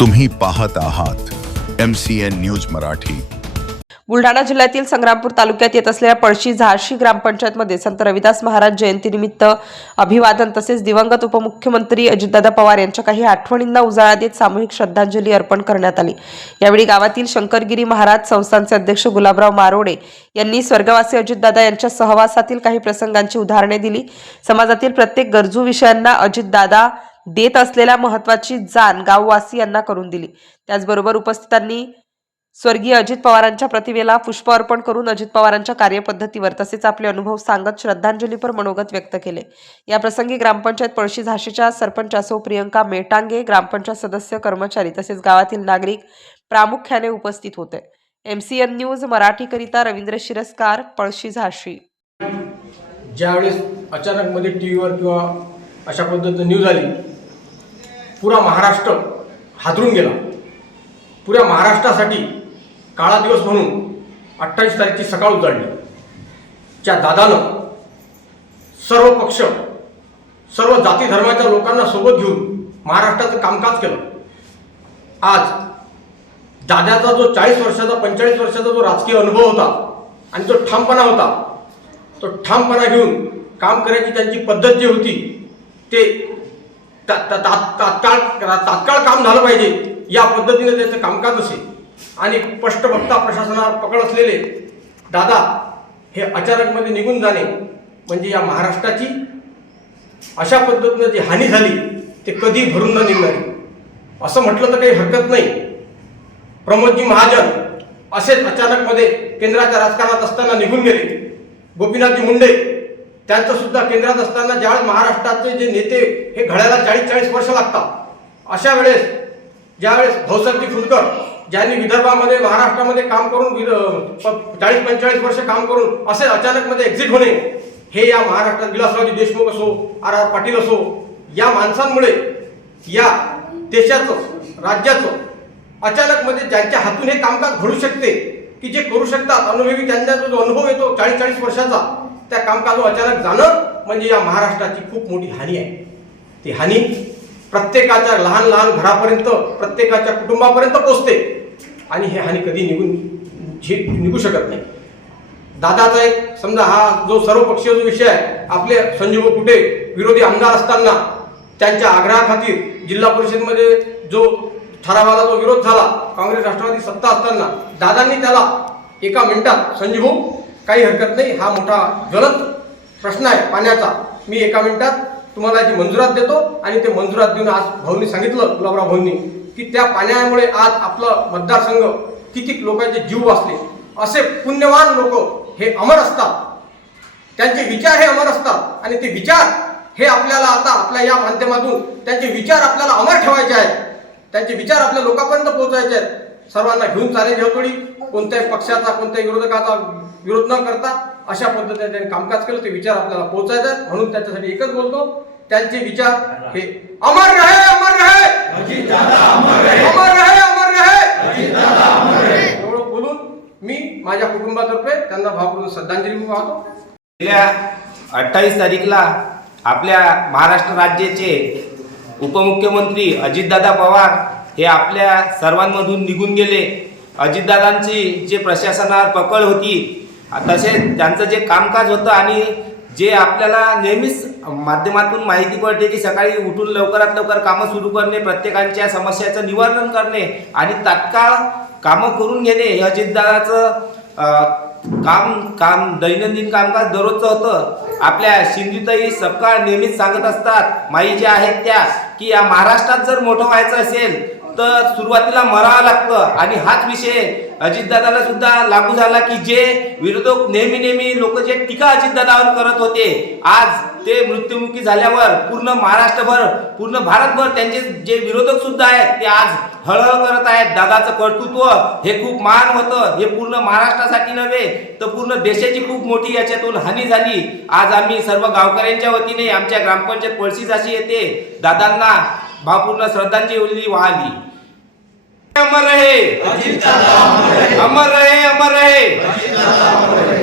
तुम्ही पाहत आहात MCN न्यूज मराठी। बुलढाणा जिल्ह्यातील संग्रामपूर तालुक्यात येत असलेल्या पळशी झारशी ग्रामपंचायतमध्ये संत रविदास महाराज जयंतीनिमित्त अभिवादन तसेच दिवंगत उपमुख्यमंत्री अजितदादा पवार यांच्या काही आठवणींना उजाळा देत सामूहिक श्रद्धांजली अर्पण करण्यात आली। यावेळी गावातील शंकरगिरी महाराज संस्थानचे अध्यक्ष गुलाबराव मारोडे यांनी स्वर्गवासी अजितदादा यांच्या सहवासातील काही प्रसंगांची उदाहरणे दिली। समाजातील प्रत्येक गरजू विषयांना अजितदादा देत असलेल्या महत्त्वाची जाण गाववासियांना करून दिली। त्याचबरोबर उपस्थितांनी स्वर्गीय अजित पवारांच्या प्रतिमेला पुष्प अर्पण करून अजित पवारांच्या कार्यपद्धतीवर तसेच आपले अनुभव सांगत श्रद्धांजलीपर मनोगत व्यक्त केले। या प्रसंगी ग्रामपंचायत पळशी झाशीच्या सरपंच सौ प्रियंका मेटांगे, ग्रामपंचायत सदस्य, कर्मचारी तसेच गावातील नागरिक प्रामुख्याने उपस्थित होते। MCN न्यूज मराठी करिता रवींद्र शिरस्कार, पळशी झाशी। ज्यावेळेस अचानक मध्ये टीव्हीवर किंवा अशा पद्धतीने न्यूज आली, पुरा महाराष्ट्र हादरून गेला। पुऱ्या महाराष्ट्रासाठी काळा दिवस म्हणून 28 तारीखची सकाळ उजाडली। ज्या दादानं सर्व पक्ष, सर्व जाती धर्माच्या लोकांना सोबत घेऊन महाराष्ट्राचं कामकाज केलं। आज दादाचा जो 40 वर्षाचा 45 वर्षाचा जो राजकीय अनुभव होता आणि जो ठामपणा होता, तो ठामपणा घेऊन काम करायची त्यांची पद्धत जी होती ते तात्काळ काम झालं पाहिजे या पद्धतीने त्याचं कामकाज असे आणि स्पष्टवक्ता प्रशासनावर पकड असलेले दादा हे अचानकमध्ये निघून जाणे म्हणजे या महाराष्ट्राची अशा पद्धतीने जी हानी झाली ते कधी भरून न निघणारी असं म्हटलं तर काही हरकत नाही। प्रमोदजी महाजन असेच अचानकमध्ये केंद्राच्या राजकारणात असताना निघून गेले। गोपीनाथजी मुंडे त्यांचं सुद्धा केंद्रात असताना ज्यावेळेस महाराष्ट्राचे जे नेते हे घडायला 40-40 वर्ष लागतात, अशा वेळेस ज्यावेळेस भाऊसाहेबजी फुंडकर ज्यांनी विदर्भामध्ये महाराष्ट्रामध्ये काम करून 40-45 वर्ष काम करून असे अचानकमध्ये एक्झिट होणे, हे या महाराष्ट्रात विलासरावजी देशमुख असो, R.R. पाटील असो, या माणसांमुळे या देशाचं, राज्याचं अचानकमध्ये ज्यांच्या हातून हे कामकाज घडू शकते की जे करू शकतात, अनुभवी त्यांचा जो अनुभव येतो 40-40 वर्षाचा, त्या कामकाजावर अचानक जाणं म्हणजे या महाराष्ट्राची खूप मोठी हानी आहे। ती हानी प्रत्येकाच्या लहान लहान घरापर्यंत, प्रत्येकाच्या कुटुंबापर्यंत पोहोचते आणि हे हानी कधी निघू शकत नाही। दादाचा एक समजा हा जो सर्वपक्षीय जो विषय आहे, आपले संजीव कुटे विरोधी आमदार असताना त्यांच्या आग्रहाखातीर जिल्हा परिषदेमध्ये जो ठरावाला जो विरोध झाला, काँग्रेस राष्ट्रवादी सत्ता असताना दादांनी त्याला एका मिनिटात, संजीव काही हरकत नाही, हा मोठा ज्वलंत प्रश्न आहे पाण्याचा, मी एका मिनिटात तुम्हाला याची मंजुरात देतो आणि ते मंजुरात देऊन आज भाऊंनी सांगितलं, गुलाबराव भाऊंनी, की त्या पाण्यामुळे आज आपलं मतदारसंघ किती लोकांचे जीव वाचले। असे पुण्यवान लोक हे अमर असतात, त्यांचे विचार हे अमर असतात आणि ते विचार हे आपल्याला आता आपल्या या माध्यमातून त्यांचे विचार आपल्याला अमर ठेवायचे आहेत, त्यांचे विचार आपल्या लोकांपर्यंत पोहोचायचे आहेत। सर्वांना घेऊन चालायची हतोडी, कोणत्याही पक्षाचा, कोणत्याही विरोधकाचा विरोध न करता अशा पद्धतीने त्यांनी कामकाज केलं। ते विचार आपल्याला पोहोचायचे आहेत, म्हणून त्याच्यासाठी एकच बोलतो, त्यांचे विचार हे अमर रहे, अमर रहे, अमर रहे, अमर रहे, एवढं बोलून मी माझ्या कुटुंबातर्फे त्यांना भावपूर्ण श्रद्धांजली वाहतो। गेल्या 28 तारीखला आपल्या महाराष्ट्र राज्याचे उपमुख्यमंत्री अजितदादा पवार हे आपल्या सर्वांमधून निघून गेले। अजितदादांची जे प्रशासनावर पकड होती, तसेच त्यांचं जे कामकाज होतं आणि जे आपल्याला नेहमीच माध्यमातून माहिती पडते की सकाळी उठून लवकरात लवकर कामं सुरू करणे, प्रत्येकांच्या समस्याचं निवारण करणे आणि तात्काळ कामं करून घेणे, हे अजितदादाचं काम दैनंदिन कामकाज दररोजचं होतं। आपल्या सिंधुताई सपकाळ नेहमीच सांगत असतात, माई ज्या आहेत त्या, की या महाराष्ट्रात जर मोठं व्हायचं असेल तर सुरुवातीला मरावं लागतं आणि हाच विषय अजितदादाला सुद्धा लागू झाला की जे विरोधक नेहमी लोक जे टीका अजितदादावर करत होते, आज ते मृत्युमुखी झाल्यावर पूर्ण महाराष्ट्रभर, पूर्ण भारतभर त्यांचे जे विरोधक सुद्धा आहेत ते आज हळहळ करत आहेत। दादाचं कर्तृत्व हे खूप महान होतं, हे पूर्ण महाराष्ट्रासाठी नव्हे तर पूर्ण देशाची खूप मोठी याच्यातून हानी झाली। आज आम्ही सर्व गावकऱ्यांच्या वतीने आमच्या ग्रामपंचायत पळशी झाशी येथे दादांना भावपूर्ण श्रद्धांजली वाहिली। अमर रहे अजितदादा, अमर रहे, अमर रहे, अमर रहे।